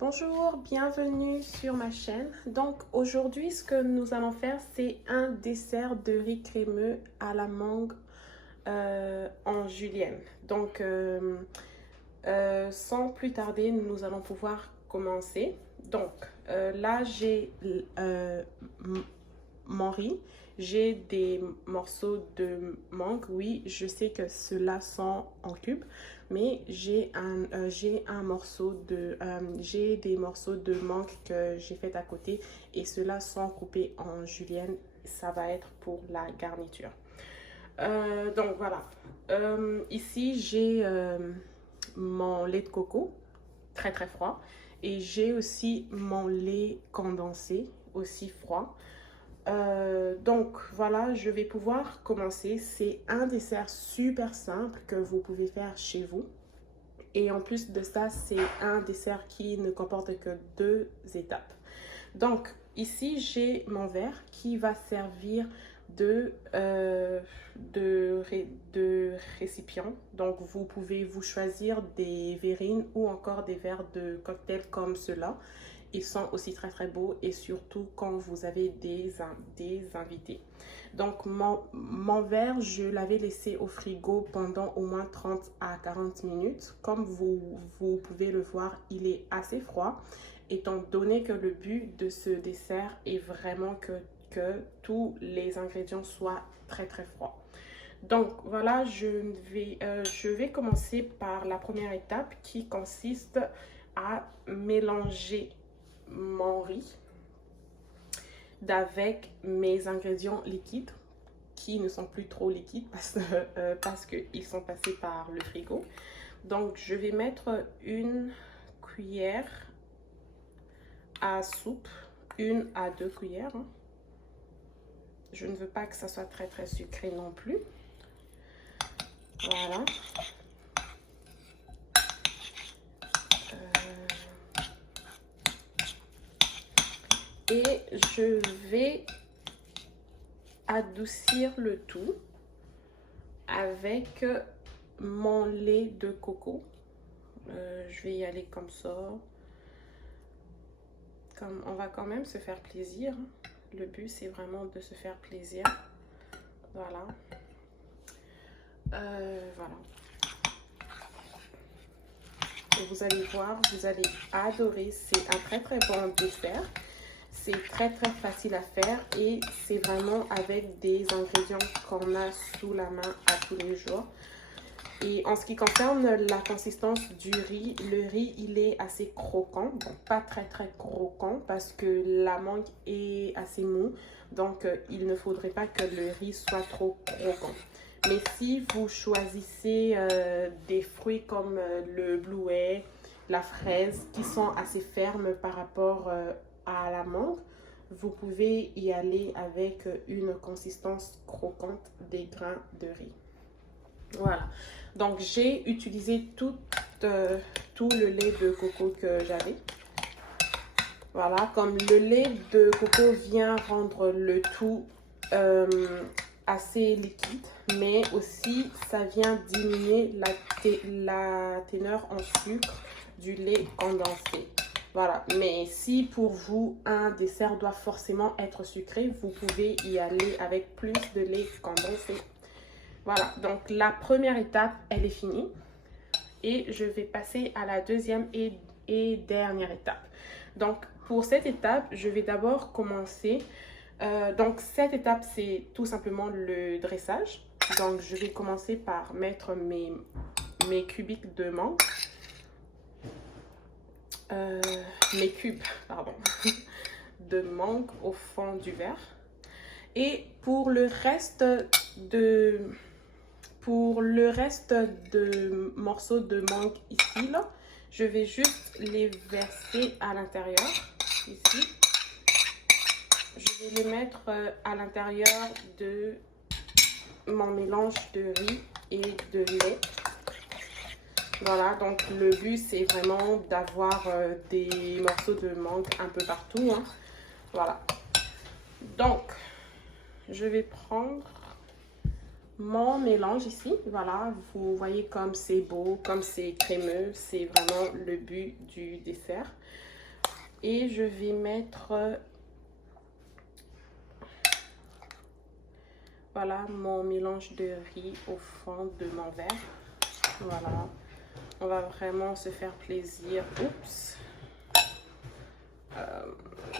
Bonjour, bienvenue sur ma chaîne. Donc aujourd'hui, ce que nous allons faire, c'est un dessert de riz crémeux à la mangue en julienne. Donc sans plus tarder, nous allons pouvoir commencer. Donc là, j'ai mon riz. J'ai des morceaux de mangue. Oui, je sais que ceux-là sont en cubes, mais j'ai des morceaux de mangue que j'ai fait à côté et ceux-là sont coupés en julienne. Ça va être pour la garniture. Donc voilà. Ici, j'ai mon lait de coco très très froid et j'ai aussi mon lait condensé aussi froid. Donc voilà, je vais pouvoir commencer. C'est un dessert super simple que vous pouvez faire chez vous. Et en plus de ça, c'est un dessert qui ne comporte que 2 étapes. Donc ici, j'ai mon verre qui va servir de récipient. Donc vous pouvez vous choisir des verrines ou encore des verres de cocktail comme ceux-là. Ils sont aussi très très beaux et surtout quand vous avez des invités. Donc mon verre, je l'avais laissé au frigo pendant au moins 30 à 40 minutes. Comme vous pouvez le voir, il est assez froid étant donné que le but de ce dessert est vraiment que tous les ingrédients soient très très froids. Donc voilà, je vais commencer par la première étape qui consiste à mélanger mon riz avec mes ingrédients liquides qui ne sont plus trop liquides parce qu'ils sont passés par le frigo. Donc je vais mettre une cuillère à soupe, 1 à 2 cuillères. Je ne veux pas que ça soit très très sucré non plus. Voilà. Et je vais adoucir le tout avec mon lait de coco. Je vais y aller comme ça. Comme on va quand même se faire plaisir. Le but, c'est vraiment de se faire plaisir. Voilà. Voilà. Et vous allez voir, vous allez adorer. C'est un très très bon dessert. C'est très très facile à faire et c'est vraiment avec des ingrédients qu'on a sous la main à tous les jours. Et en ce qui concerne la consistance du riz, le riz il est assez croquant, bon, pas très très croquant parce que la mangue est assez mou, donc il ne faudrait pas que le riz soit trop croquant. Mais si vous choisissez des fruits comme le bluet, la fraise qui sont assez fermes par rapport à la mangue, vous pouvez y aller avec une consistance croquante des grains de riz. Voilà, donc j'ai utilisé tout le lait de coco que j'avais. Voilà, comme le lait de coco vient rendre le tout assez liquide, mais aussi ça vient diminuer la teneur en sucre du lait condensé. Voilà, mais si pour vous un dessert doit forcément être sucré, vous pouvez y aller avec plus de lait condensé. Voilà, donc la première étape, elle est finie. Et je vais passer à la deuxième et dernière étape. Donc, pour cette étape, je vais d'abord commencer. Donc, cette étape, c'est tout simplement le dressage. Donc, je vais commencer par mettre mes cubiques de mangue. Mes cubes, pardon, de mangue au fond du verre. Et pour le reste de morceaux de mangue ici, là, je vais juste les verser à l'intérieur, ici. Je vais les mettre à l'intérieur de mon mélange de riz et de lait. Voilà, donc le but, c'est vraiment d'avoir des morceaux de mangue un peu partout, hein. Voilà. Donc, je vais prendre mon mélange ici. Voilà, vous voyez comme c'est beau, comme c'est crémeux. C'est vraiment le but du dessert. Et je vais mettre, voilà, mon mélange de riz au fond de mon verre. Voilà, on va vraiment se faire plaisir. Oups.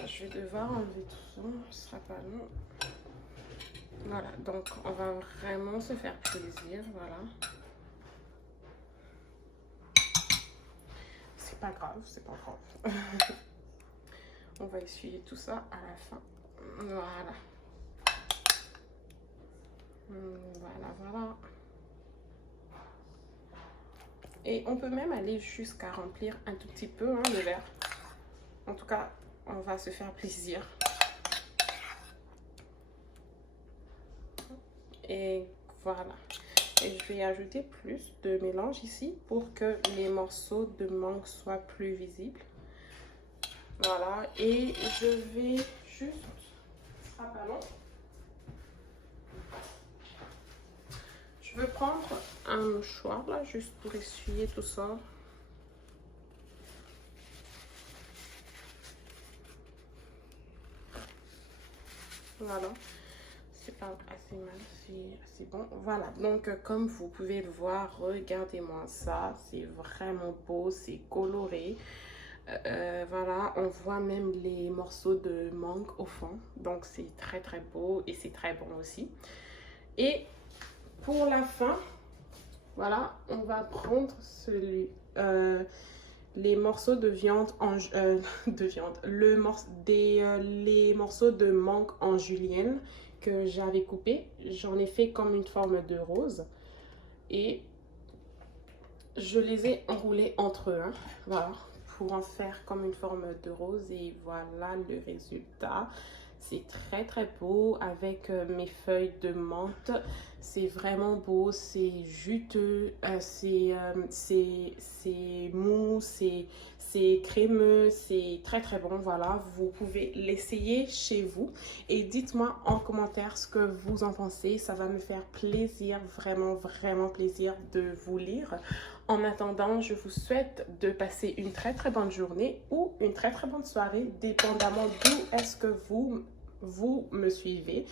Je vais devoir enlever tout ça, ce sera pas long. Voilà, donc on va vraiment se faire plaisir, voilà. C'est pas grave, c'est pas grave. On va essuyer tout ça à la fin. Voilà. Voilà, voilà. Et on peut même aller jusqu'à remplir un tout petit peu hein, le verre. En tout cas, on va se faire plaisir. Et voilà. Et je vais ajouter plus de mélange ici pour que les morceaux de mangue soient plus visibles. Voilà. Et je vais juste... Ah, pardon. Je veux prendre un mouchoir là, juste pour essuyer tout ça. Voilà. C'est pas assez mal, c'est bon. Voilà, donc comme vous pouvez le voir, regardez-moi ça. C'est vraiment beau, c'est coloré. Voilà, on voit même les morceaux de mangue au fond. Donc c'est très très beau et c'est très bon aussi. Et pour la fin, voilà, on va prendre les morceaux de viande les morceaux de mangue en julienne que j'avais coupé. J'en ai fait comme une forme de rose et je les ai enroulés entre eux, hein, voilà, pour en faire comme une forme de rose. Et voilà le résultat. C'est très très beau avec mes feuilles de menthe. C'est vraiment beau, c'est juteux, c'est mou, c'est crémeux, c'est très très bon. Voilà, vous pouvez l'essayer chez vous et dites-moi en commentaire ce que vous en pensez. Ça va me faire plaisir, vraiment vraiment plaisir de vous lire. En attendant, je vous souhaite de passer une très très bonne journée ou une très très bonne soirée, dépendamment d'où est-ce que vous me suivez.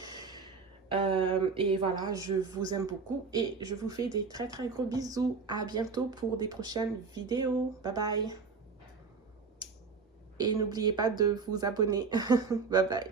Et voilà, je vous aime beaucoup et je vous fais des très très gros bisous. À bientôt pour des prochaines vidéos. Bye bye. Et n'oubliez pas de vous abonner. Bye bye.